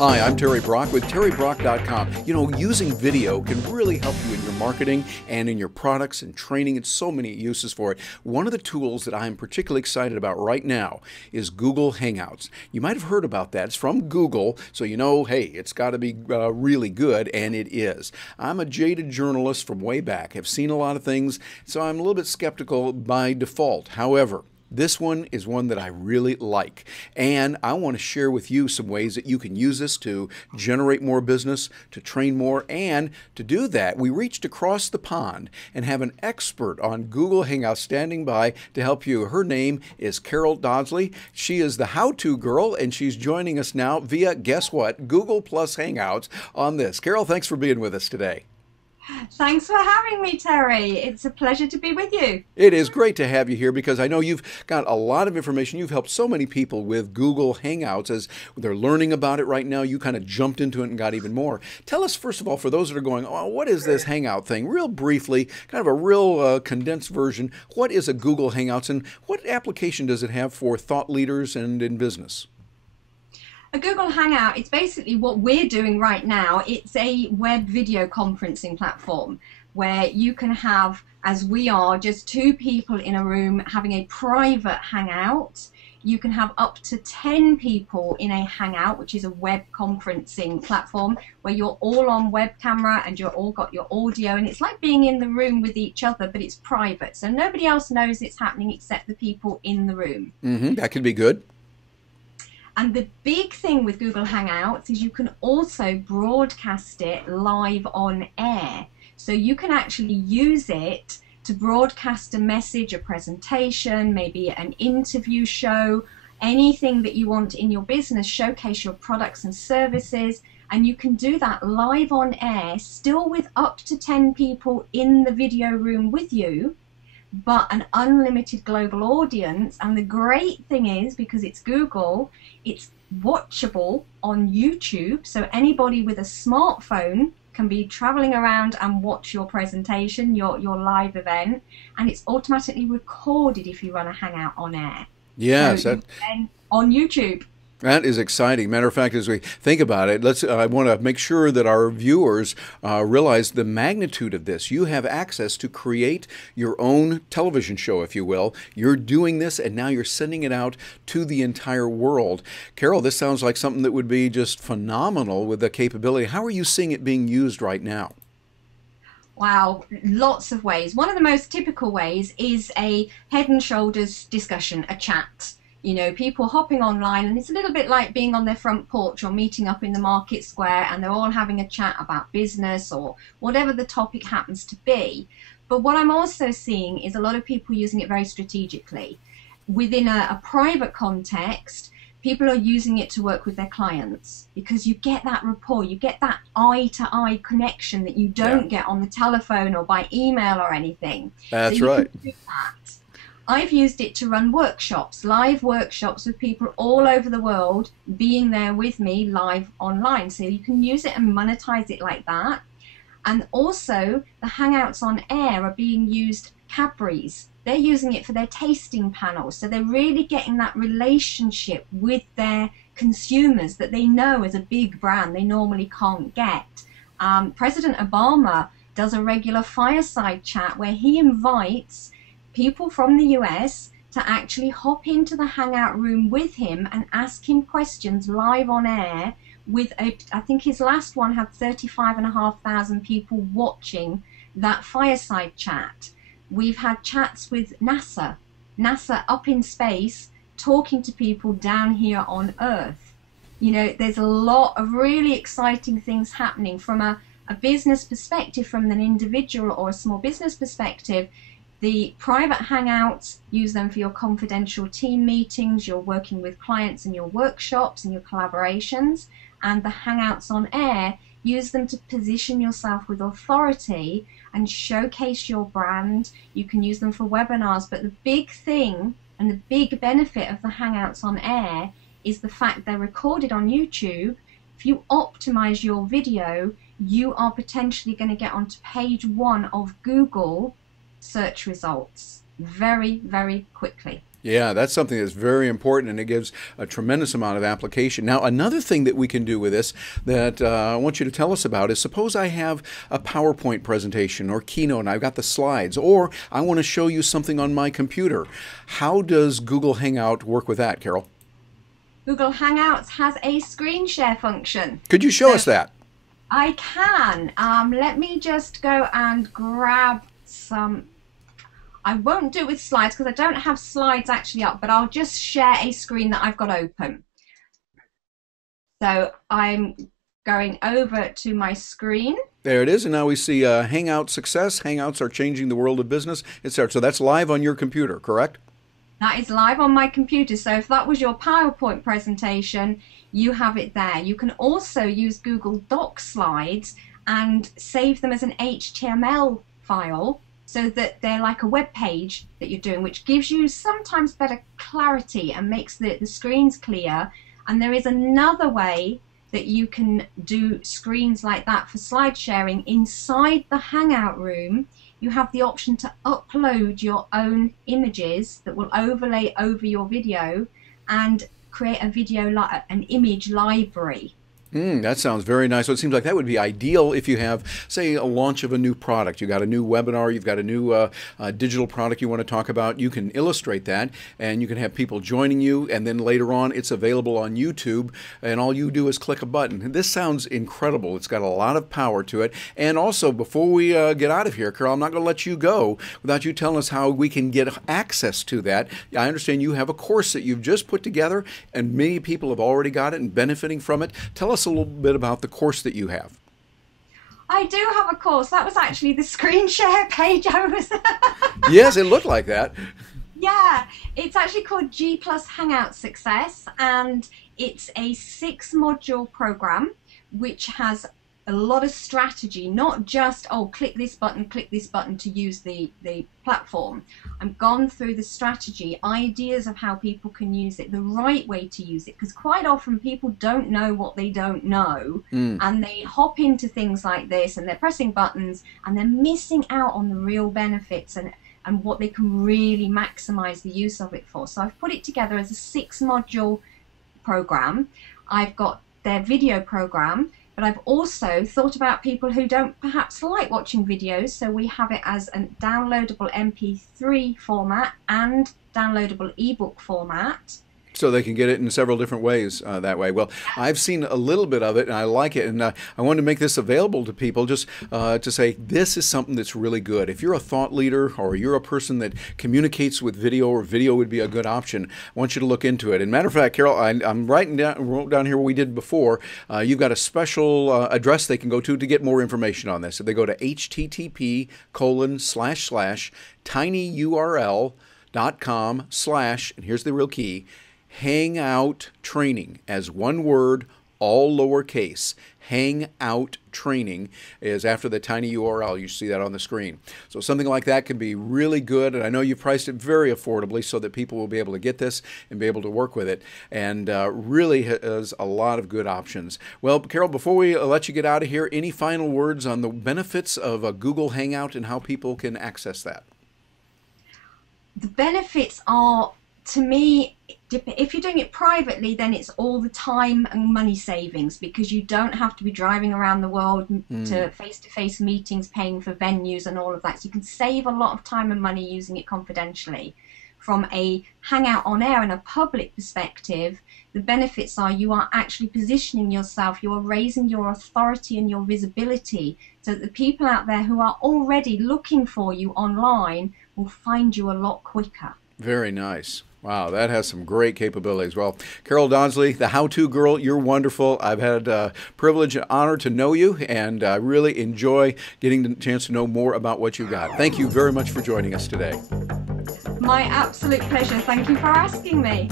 Hi, I'm Terry Brock with terrybrock.com. You know, using video can really help you in your marketing and in your products and training and so many uses for it. One of the tools that I'm particularly excited about right now is Google Hangouts. You might have heard about that. It's from Google, so you know, hey, it's got to be really good, and it is. I'm a jaded journalist from way back. I've seen a lot of things, so I'm a little bit skeptical by default. However, this one is one that I really like, and I want to share with you some ways that you can use this to generate more business, to train more, and to do that, we reached across the pond and have an expert on Google Hangouts standing by to help you. Her name is Carol Dodsley. She is the how-to girl, and she's joining us now via, guess what, Google Plus Hangouts on this. Carol, thanks for being with us today. Thanks for having me, Terry. It's a pleasure to be with you. It is great to have you here because I know you've got a lot of information. You've helped so many people with Google Hangouts as they're learning about it right now. You kind of jumped into it and got even more. Tell us, first of all, for those that are going, oh, what is this Hangout thing? Real briefly, kind of a real condensed version. What is a Google Hangouts and what application does it have for thought leaders and in business? A Google Hangout, it's basically what we're doing right now. It's a web video conferencing platform where you can have, as we are, just two people in a room having a private hangout. You can have up to 10 people in a hangout, which is a web conferencing platform where you're all on web camera and you're all got your audio, and it's like being in the room with each other, but it's private. So nobody else knows it's happening except the people in the room. That could be good. And the big thing with Google Hangouts is you can also broadcast it live on air. So you can actually use it to broadcast a message, a presentation, maybe an interview show, anything that you want in your business, showcase your products and services. And you can do that live on air, still with up to 10 people in the video room with you, but an unlimited global audience. And the great thing is, because it's Google, it's watchable on YouTube, so anybody with a smartphone can be traveling around and watch your presentation, your live event, and it's automatically recorded if you run a Hangout on air. Yes, so on YouTube. That is exciting. Matter of fact, as we think about it, I want to make sure that our viewers realize the magnitude of this. You have access to create your own television show, if you will. You're doing this, and now you're sending it out to the entire world. Carol, this sounds like something that would be just phenomenal with the capability. How are you seeing it being used right now? Wow, lots of ways. One of the most typical ways is a head and shoulders discussion, a chat. You know, people hopping online, and it's a little bit like being on their front porch or meeting up in the market square, and they're all having a chat about business or whatever the topic happens to be. But what I'm also seeing is a lot of people using it very strategically. Within a private context, people are using it to work with their clients because you get that rapport, you get that eye-to-eye connection that you don't get on the telephone or by email or anything. That's so right. Can do that. I've used it to run workshops, live workshops with people all over the world being there with me live online. So you can use it and monetize it like that. And also the Hangouts on air are being used, Cadbury's. They're using it for their tasting panels. So they're really getting that relationship with their consumers that they know as a big brand they normally can't get. President Obama does a regular fireside chat where he invites people from the US to actually hop into the Hangout room with him and ask him questions live on air with I think his last one had 35,500 people watching that fireside chat. We've had chats with NASA up in space talking to people down here on Earth. You know, there's a lot of really exciting things happening from a business perspective, from an individual or a small business perspective. The private Hangouts, use them for your confidential team meetings, you're working with clients in your workshops and your collaborations. And the Hangouts on air, use them to position yourself with authority and showcase your brand. You can use them for webinars, but the big thing and the big benefit of the Hangouts on air is the fact they're recorded on YouTube. If you optimize your video, you are potentially going to get onto page 1 of Google search results very, very quickly. Yeah, that's something that's very important, and it gives a tremendous amount of application. Now, another thing that we can do with this that I want you to tell us about is, suppose I have a PowerPoint presentation or Keynote, and I've got the slides, or I want to show you something on my computer. How does Google Hangout work with that, Carol? Google Hangouts has a screen share function. Could you show us that? I can. Let me just go and grab some. I won't do it with slides because I don't have slides actually up, but I'll just share a screen that I've got open. So I'm going over to my screen. There it is, and now we see Hangout success. Hangouts are changing the world of business, etc. So that's live on your computer, correct? That is live on my computer. So if that was your PowerPoint presentation, you have it there. You can also use Google Doc slides and save them as an HTML file, so that they're like a web page that you're doing, which gives you sometimes better clarity and makes the screens clear. And there is another way that you can do screens like that for slide sharing. Inside the Hangout room, you have the option to upload your own images that will overlay over your video and create a video, like an image library. That sounds very nice. So it seems like that would be ideal if you have, say, a launch of a new product. You've got a new webinar, you've got a new digital product you want to talk about. You can illustrate that, and you can have people joining you, and then later on it's available on YouTube, and all you do is click a button. This sounds incredible. It's got a lot of power to it. And also, before we get out of here, Carol, I'm not going to let you go without you telling us how we can get access to that. I understand you have a course that you've just put together, and many people have already got it and benefiting from it. Tell us a little bit about the course that you have. I do have a course. That was actually the screen share page I was. Yes, it looked like that. Yeah, it's actually called G+ Hangout Success, and it's a 6-module program which has a lot of strategy, not just, oh, click this button to use the platform. I've gone through the strategy, ideas of how people can use it, the right way to use it, because quite often people don't know what they don't know, and they hop into things like this and they're pressing buttons and they're missing out on the real benefits and what they can really maximize the use of it for. So I've put it together as a 6-module program. I've got their video program, but I've also thought about people who don't perhaps like watching videos, so we have it as a downloadable MP3 format and downloadable ebook format. So they can get it in several different ways that way. Well, I've seen a little bit of it, and I like it, and I wanted to make this available to people just to say this is something that's really good. If you're a thought leader or you're a person that communicates with video, or video would be a good option, I want you to look into it. And matter of fact, Carol, I'm wrote down here what we did before. You've got a special address they can go to get more information on this. So they go to http://tinyurl.com/ and here's the real key, Hangout Training, as one word, all lowercase. Hangout Training is after the tiny URL. You see that on the screen. So something like that can be really good, and I know you've priced it very affordably so that people will be able to get this and be able to work with it, and really has a lot of good options. Well, Carol, before we let you get out of here, any final words on the benefits of a Google Hangout and how people can access that? The benefits are, to me, if you're doing it privately, then it's all the time and money savings, because you don't have to be driving around the world to face-to-face meetings, paying for venues and all of that. So you can save a lot of time and money using it confidentially. From a Hangout on air and a public perspective, the benefits are you are actually positioning yourself, you are raising your authority and your visibility, so that the people out there who are already looking for you online will find you a lot quicker. Very nice. Wow, that has some great capabilities. Well, Carol Dodsley, the how-to girl, you're wonderful. I've had privilege and honor to know you, and I really enjoy getting the chance to know more about what you got. Thank you very much for joining us today. My absolute pleasure. Thank you for asking me.